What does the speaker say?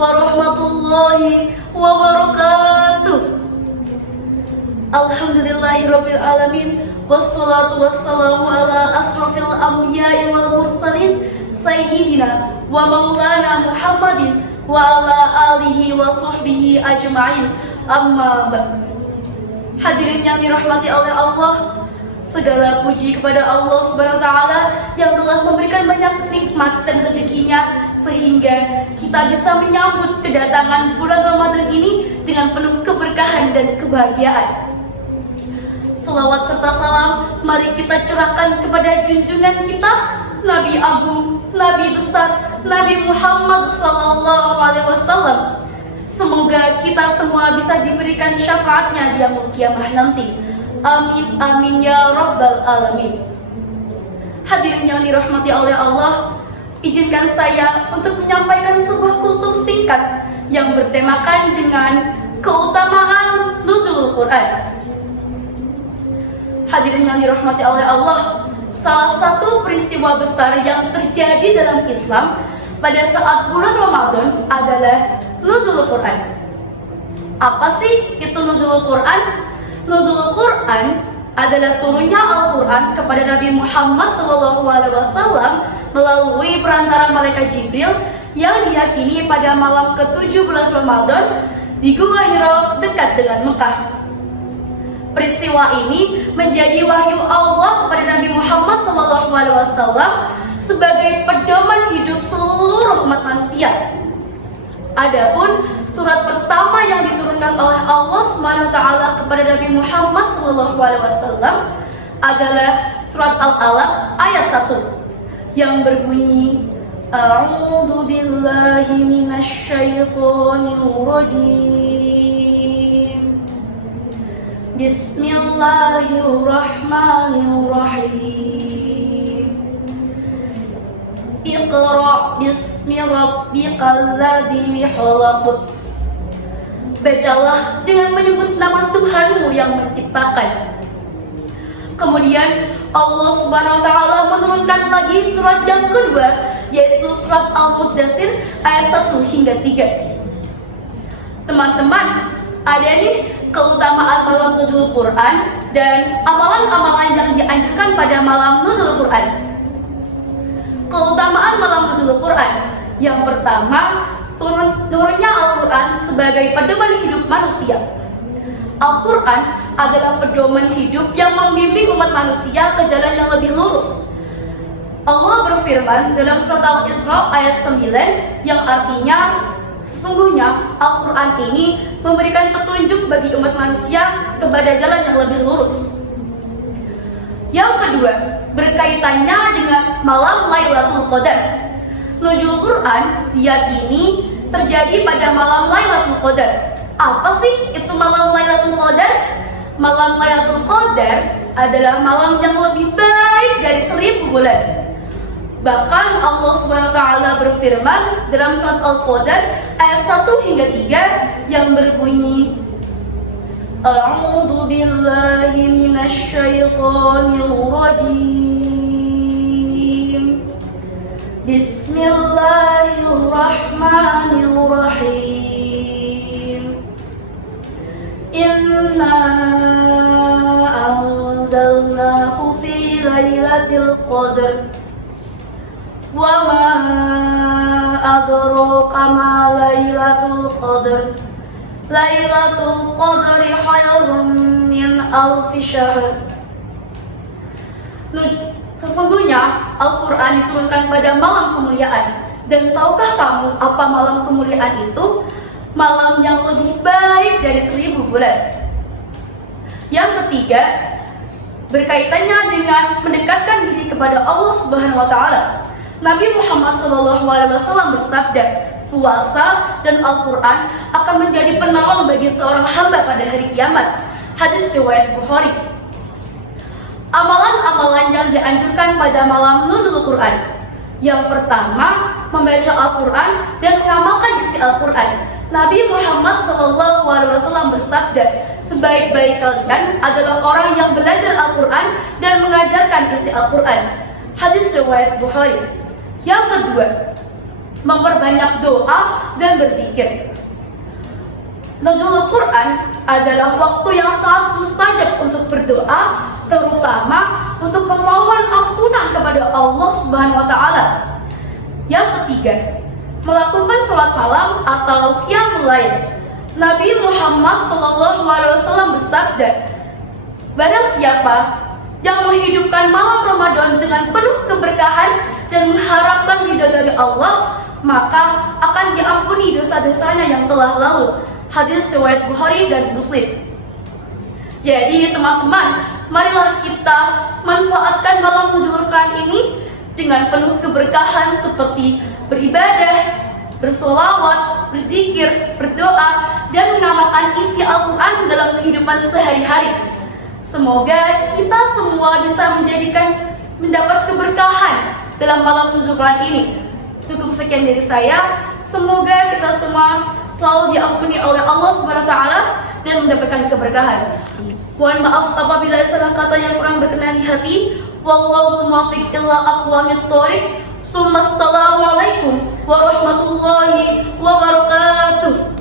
warahmatullahi wabarakatuh. Alhamdulillahirabbil alamin, wassalatu wassalamu ala asrofil anbiya'i wal mursalin, sayyidina wa maulana Muhammadin wa ala alihi wa sahbihi ajma'in. Amma ba'd. Hadirin yang dirahmati oleh Allah, segala puji kepada Allah Subhanahu wa taala yang telah memberikan banyak nikmat dan rezekinya sehingga kita bisa menyambut kedatangan bulan Ramadan ini dengan penuh keberkahan dan kebahagiaan. Selawat serta salam mari kita curahkan kepada junjungan kita, Nabi Agung, Nabi besar, Nabi Muhammad SAW. Semoga kita semua bisa diberikan syafaatnya di yaumul kiamah nanti. Amin amin ya rabbal alamin. Hadirin yang dirahmati oleh Allah, izinkan saya untuk menyampaikan sebuah kultum singkat yang bertemakan dengan keutamaan nuzulul Quran. Hadirin yang dirahmati oleh Allah, salah satu peristiwa besar yang terjadi dalam Islam pada saat bulan Ramadan adalah nuzulul Quran. Apa sih itu nuzulul Quran? Nuzulul Quran adalah turunnya Al-Quran kepada Nabi Muhammad SAW melalui perantara malaikat Jibril yang diyakini pada malam ke-17 Ramadan di Gua Hira dekat dengan Mekah. Peristiwa ini menjadi wahyu Allah kepada Nabi Muhammad SAW sebagai pedoman hidup seluruh umat manusia. Adapun surat pertama yang diturunkan oleh Allah SWT kepada Nabi Muhammad SAW adalah surat Al-Alaq ayat 1 yang berbunyi, A'udzu billahi minasyaitonir rajim. Bismillahirrahmanirrahim. Iqra bismi rabbikal ladzi khalaq. Bacalah dengan menyebut nama Tuhanmu yang menciptakan. Kemudian Allah Subhanahu wa taala menurunkan lagi surat yang kedua, yaitu surat Al-Muddatsir ayat 1 hingga 3. Teman-teman, ada nih keutamaan malam nuzul Quran dan amalan-amalan yang dianjurkan pada malam nuzul Quran. Keutamaan malam nuzul Quran, yang pertama, turunnya Al-Quran sebagai pedoman hidup manusia. Al-Quran adalah pedoman hidup yang membimbing umat manusia ke jalan yang lebih lurus. Allah berfirman dalam surat Al-Isra ayat 9 yang artinya, sesungguhnya Al-Quran ini memberikan petunjuk bagi umat manusia kepada jalan yang lebih lurus. Yang kedua, berkaitannya dengan malam Lailatul Qadar. Nuzul Quran diyakini terjadi pada malam Lailatul Qadar. Apa sih itu malam Lailatul Qadar? Malam Lailatul Qadar adalah malam yang lebih baik dari 1000 bulan. Bahkan Allah Subhanahu wa taala berfirman dalam surat Al-Qadar ayat 1 hingga 3 yang berbunyi, A'udzu billahi minasyaitonir rajim. Bismillahirrahmanirrahim. Inna anzalnahu fi lailatul qadr. Wa ma adraka ma lailatul qadr. Lailatul qadri khairun min alfi syahr. Sesungguhnya Al-Quran diturunkan pada malam kemuliaan. Dan tahukah kamu apa malam kemuliaan itu? Malam yang lebih baik dari 1000 bulan. Yang ketiga, berkaitannya dengan mendekatkan diri kepada Allah Subhanahu wa taala. Nabi Muhammad SAW bersabda, puasa dan Al-Quran akan menjadi penolong bagi seorang hamba pada hari kiamat. Hadis riwayat Bukhari. Amalan-amalan yang dianjurkan pada malam nuzul Quran. Yang pertama, membaca Al-Quran dan mengamalkan isi Al-Quran. Nabi Muhammad SAW bersabda, sebaik-baik kalian adalah orang yang belajar Al-Quran dan mengajarkan isi Al-Quran. Hadis riwayat Bukhari. Yang kedua, memperbanyak doa dan berzikir. Nuzulul Quran adalah waktu yang sangat mustajab untuk berdoa, terutama untuk memohon ampunan kepada Allah Subhanahu wa taala. Yang ketiga, melakukan sholat malam atau qiyamul lail. Nabi Muhammad SAW bersabda, barang siapa yang menghidupkan malam Ramadan dengan penuh keberkahan dan mengharapkan ridha dari Allah, maka akan diampuni dosa-dosanya yang telah lalu. Hadis riwayat Bukhari dan Muslim. Jadi teman-teman, marilah kita manfaatkan malam Nuzulul Quran ini dengan penuh keberkahan seperti beribadah, bersolawat, berzikir, berdoa, dan mengamalkan isi Al-Quran dalam kehidupan sehari-hari. Semoga kita semua bisa mendapat keberkahan dalam malam Nuzulul Quran ini. Cukup sekian dari saya. Semoga kita semua selalu diampuni oleh Allah Subhanahu wa taala dan mendapatkan keberkahan. Mohon maaf apabila ada salah kata yang kurang berkenan di hati. Wallahu muwaffiq ila aqwamit thoriq. Assalamualaikum warahmatullahi wabarakatuh.